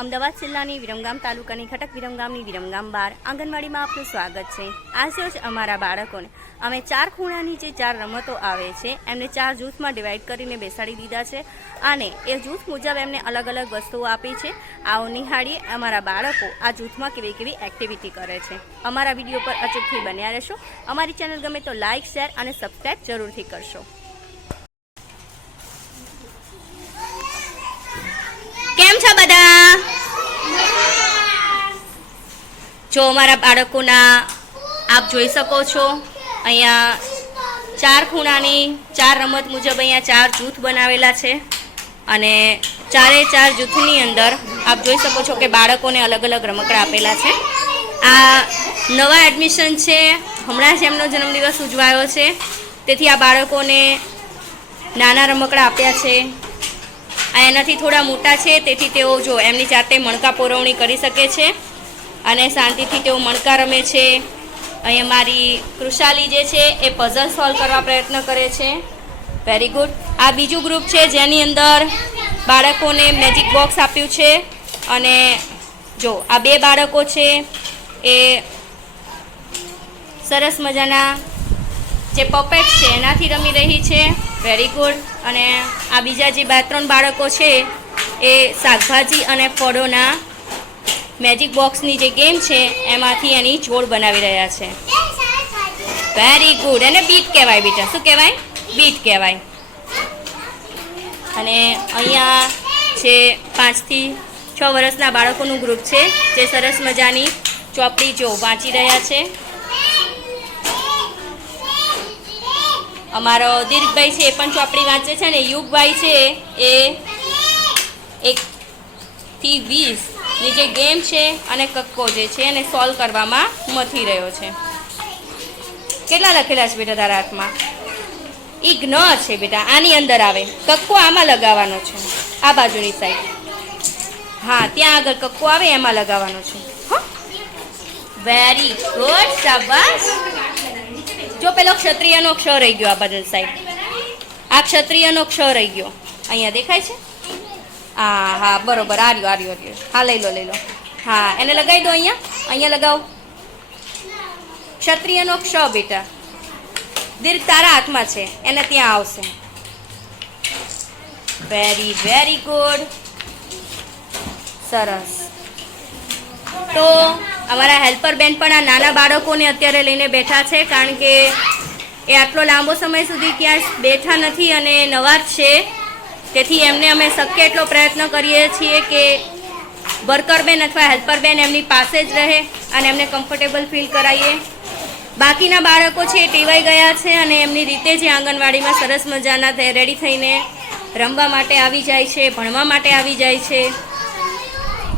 અમદાવાદ જિલ્લાની વિરમગામ તાલુકાની ખટક વિરમગામની વિરમગામ બાર આંગણવાડીમાં આપનું સ્વાગત છે. આજે જ અમારા બાળકોને અમે ચાર ખૂણાની જે ચાર રમતો આવે છે. એમને ચાર જૂથમાં ડિવાઈડ કરીને બેસાડી દીધા છે અને એ જૂથ મુજબ એમને અલગ અલગ વસ્તુઓ આપી છે. આવો નિહાળીએ અમારા બાળકો આ જૂથમાં કેવી કેવી એક્ટિવિટી કરે છે. અમારા વીડિયો પર અચૂકથી બન્યા રહેશો. અમારી ચેનલ ગમે તો લાઇક શેર અને સબસ્ક્રાઈબ જરૂરથી કરશો. જો અમારા બાળકોના આપ જોઈ શકો છો, અહીંયા ચાર ખૂણાની, ચાર રમત મુજબ અહીંયા ચાર જૂથ બનાવેલા છે અને ચારે ચાર જૂથની અંદર આપ જોઈ શકો છો કે બાળકોને અલગ અલગ રમકડા આપેલા છે. આ નવા એડમિશન છે, હમણાં જ એમનો જન્મદિવસ ઉજવાયો છે. તેથી આ બાળકોને નાના રમકડા આપ્યા છે. આ એનાથી થોડા મોટા છે, તેથી તેઓ જો એમની જાતે મણકા પુરવણી કરી શકે છે. અને શાંતિથી તેઓ મણકા રમે છે. અહીંયા મારી કૃષાલી જે છે એ પઝલ સોલ્વ કરવા પ્રયત્ન કરે છે. વેરી ગુડ આ બીજું ગ્રુપ છે જેની અંદર બાળકોને મેજિક બોક્સ આપ્યું છે. અને જો, આ બે બાળકો છે એ સરસ મજાના જે પપેટ છે એનાથી રમી રહી છે. વેરી ગુડ અને આ બીજા જે બે ત્રણ બાળકો છે એ શાકભાજી અને ફળોના મેજિક બોક્સની જે ગેમ છે, એમાંથી એની જોડ બનાવી રહ્યા છે. વેરી ગુડ એને બીટ કહેવાય બેટા. શું કહેવાય? બીટ કહેવાય. અને અહીંયા જે પાંચથી છ વર્ષના બાળકોનું ગ્રુપ છે, જે સરસ મજાની ચોપડી જો વાંચી રહ્યા છે. અમારો દીર્ઘભાઈ છે, એ પણ ચોપડી વાંચે છે ને, યુગભાઈ છે, એ એકથી વીસની જે ગેમ છે અને કક્કો જે છે એને સોલ્વ કરવામાં મથી રહ્યો છે. કેટલા લખેલા છે બેટા તારા હાથમાં? ઈ જ્ઞ છે બેટા, આની અંદર આવે. કક્કો આમાં લગાવવાનો છે. આ બાજુની સાઈડ હા, ત્યાં આગળ કક્કો આવે, એમાં લગાવવાનો છે. વેરી ગુડ શાબાશ. જો પેલો ક્ષત્રિયનો ક્ષ રહી ગયો આ બાજુ સાઈડ આ ક્ષત્રિયનો ક્ષ રહી ગયો. અહીંયા દેખાય છે? હા હા, બરોબર આ રહ્યો આ હા, લઈ લો લઈ લો. હા, એને લગાવી દો અહીંયા. અહીંયા લગાવો. ક્ષત્રિયનો ક્ષ, બેટા. દીર્ઘ તારા હાથમાં છે. એને ત્યાં આવશે. વેરી વેરી ગુડ સરસ. તો અમારા હેલ્પર બેન પણ આ નાના બાળકોને અત્યારે લઈને બેઠા છે, કારણ કે એ આટલો લાંબો સમય સુધી ક્યાં બેઠા નથી અને નવા જ છે. તેથી એમને અમે શક્ય એટલો પ્રયત્ન કરીએ છીએ કે વર્કરબેન અથવા હેલ્પરબેન એમની પાસે જ રહે અને એમને કમ્ફર્ટેબલ ફીલ કરાવીએ બાકીના બાળકો છે એ ટેવાઈ ગયા છે અને એમની રીતે જે આંગણવાડીમાં સરસ મજાના રેડી થઈને રમવા માટે આવી જાય છે, ભણવા માટે આવી જાય છે.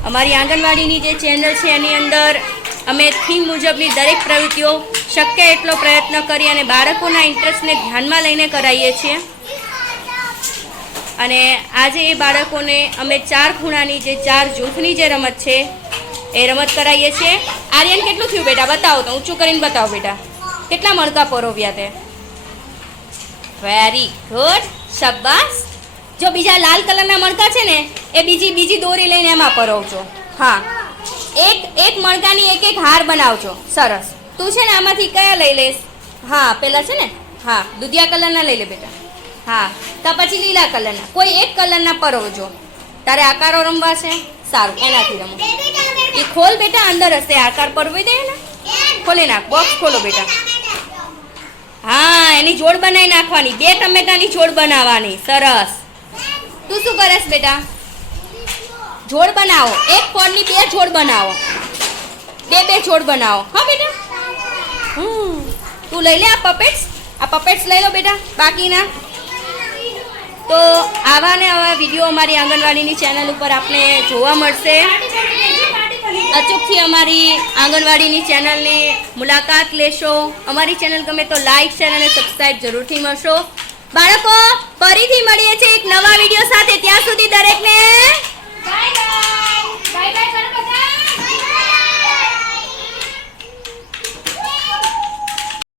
અમારી આંગણવાડીની જે ચેનલ છે એની અંદર અમે થીમ મુજબની દરેક પ્રવૃત્તિઓ શક્ય એટલો પ્રયત્ન કરી અને બાળકોના ઇન્ટરેસ્ટને ધ્યાનમાં લઈને કરાવીએ છીએ. અને આજે એ બાળકોને અમે ચાર ખૂણાની જે ચાર જૂથની જે રમત છે, એ રમત કરાવીએ છીએ. આર્યન, કેટલું થયું બેટા? બતાવો તો, ઊંચું કરીને બતાવો બેટા. કેટલા મણકા પરોવ્યા તે? વેરી ગુડ શબ્બાસ જો બીજા લાલ કલરના મણકા છે ને, એ બીજી બીજી દોરી લઈને એમાં પરોવજો. હા. એક એક મણકાની એક એક હાર બનાવજો. સરસ. તું છે ને આમાંથી કયા લઈ લઈશ? હા, પેલા છે ને? હા, દુધિયા કલરના લઈ લે બેટા. હા, તો પછી લીલા કલરના. કોઈ એક કલરના પરોવજો તારે આકારો રમવા છે સારું, એનાથી રમો. એ ખોલ બેટા, અંદર હશે. આકાર પરવી દે ને ખોલી નાખ. બોક્સ ખોલો બેટા. હા, એની જોડ બનાવી નાખવાની. બે ટમેટાની જોડ બનાવવાની. સરસ. તું શું કરેશ બેટા? જોડ બનાવો. એક ફોનની બે જોડ બનાવો. બે બે જોડ બનાવો. હા, બેટા? હમ. તું લઈ લે આ પપેટ્સ આ પપેટ્સ લઈ લો બેટા, બાકીના. તો આવા ને આવા વીડિયો અમારી આંગણવાડીની ચેનલ ઉપર આપને જોવા મળશે. અચૂકથી અમારી આંગણવાડીની ચેનલની મુલાકાત લેશો. અમારી ચેનલ ગમે તો લાઈક શેર અને સબસ્ક્રાઈબ જરૂરથી મળશો. બાળકો, ફરીથી મળીએ છીએ એક નવા વીડિયો સાથે. ત્યાં સુધી દરેકને